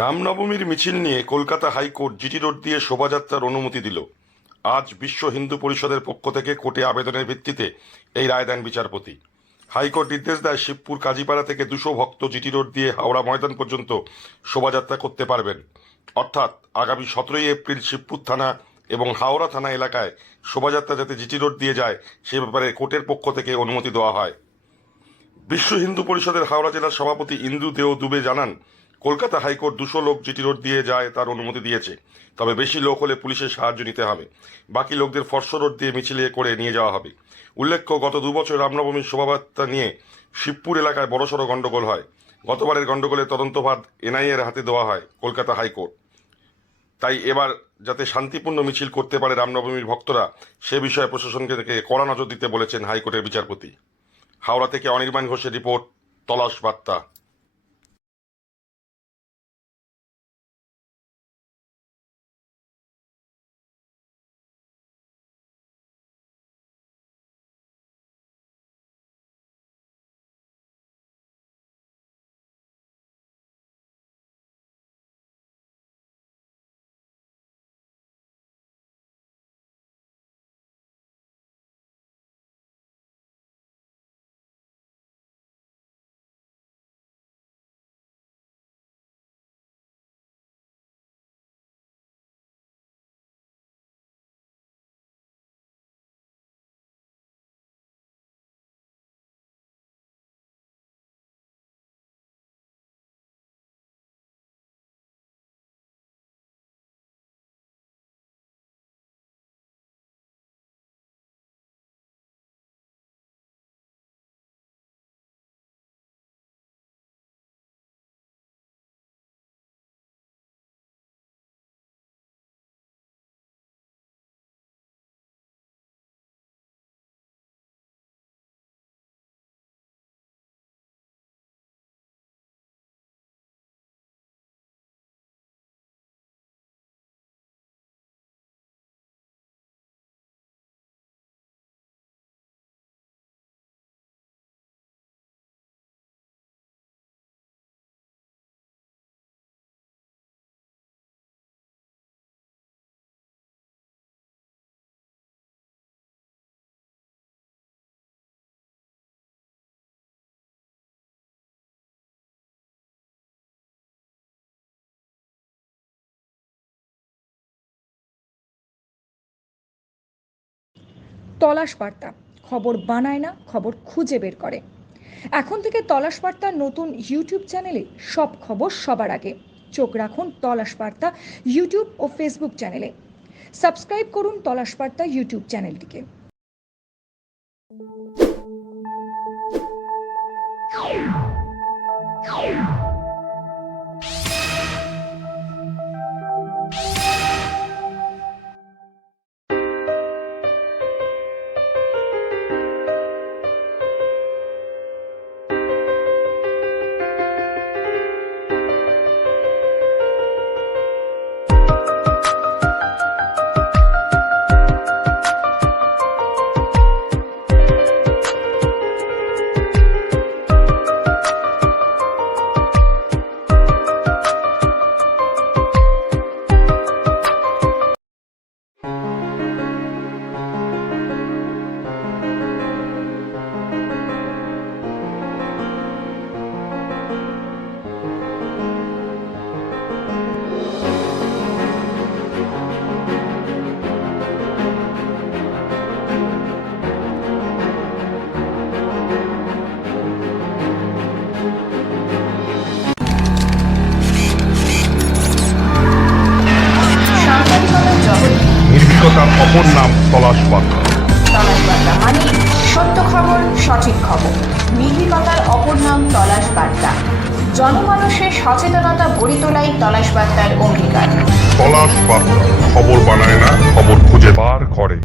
রামনবমীর মিছিল নিয়ে কলকাতা হাইকোর্ট জিটি রোড দিয়ে শোভাযাত্রার অনুমতি দিল। আজ বিশ্ব হিন্দু পরিষদের পক্ষ থেকে কোর্টে আবেদনের ভিত্তিতে এই রায় দেন বিচারপতি। হাইকোর্ট নির্দেশ দেয় শিবপুর কাজীপাড়া থেকে 200 ভক্ত জিটি রোড দিয়ে হাওড়া ময়দান পর্যন্ত শোভাযাত্রা করতে পারবেন। অর্থাৎ আগামী 17 এপ্রিল শিবপুর থানা এবং হাওড়া থানা এলাকায় শোভাযাত্রা যাতে জিটি রোড দিয়ে যায় সে ব্যাপারে কোর্টের পক্ষ থেকে অনুমতি দেওয়া হয়। বিশ্ব হিন্দু পরিষদের হাওড়া জেলার সভাপতি ইন্দু দেও দুবে জানান, কলকাতা হাইকোর্ট 200 লোক জিটি রোড দিয়ে যায় তার অনুমতি দিয়েছে, তবে বেশি লোক হলে পুলিশের সাহায্য নিতে হবে। বাকি লোকদের ফরসো রোড দিয়ে মিছিলে করে নিয়ে যাওয়া হবে। উল্লেখ্য, গত 2 বছর রামনবমীর শোভাযাত্রা নিয়ে শিবপুর এলাকায় বড়সড় গণ্ডগোল হয়। গতবারের গণ্ডগোলের তদন্তভার এনআইএর হাতে দেওয়া হয় কলকাতা হাইকোর্ট। তাই এবার যাতে শান্তিপূর্ণ মিছিল করতে পারে রামনবমীর ভক্তরা, সে বিষয়ে প্রশাসনকে কড়া নজর দিতে বলেছেন হাইকোর্টের বিচারপতি। হাওড়া থেকে অনির্বাণ ঘোষের রিপোর্ট, তলাশ বার্তা। তলাশ বার্তা, খবর বানায় না, খবর খুঁজে বের করে। এখন থেকে তলাশ বার্তার নতুন ইউটিউব চ্যানেলে সব খবর সবার আগে। চোখ রাখুন তলাশ বার্তা ইউটিউব ও ফেসবুক চ্যানেলে। সাবস্ক্রাইব করুন তলাশ বার্তা ইউটিউব চ্যানেলটিকে। নির্ভীকতার অপর নাম তলাশ বার্তা। তলাশ বার্তা মানে সত্য খবর, সঠিক খবর। নির্ভীকতার অপর নাম তলাশ বার্তা। জনমানুষের সচেতনতা গড়ে তোলাই তলাশ বার্তার অঙ্গীকার। তলাশ বার্তা, খবর বানায় না, খবর খুঁজে বার করে।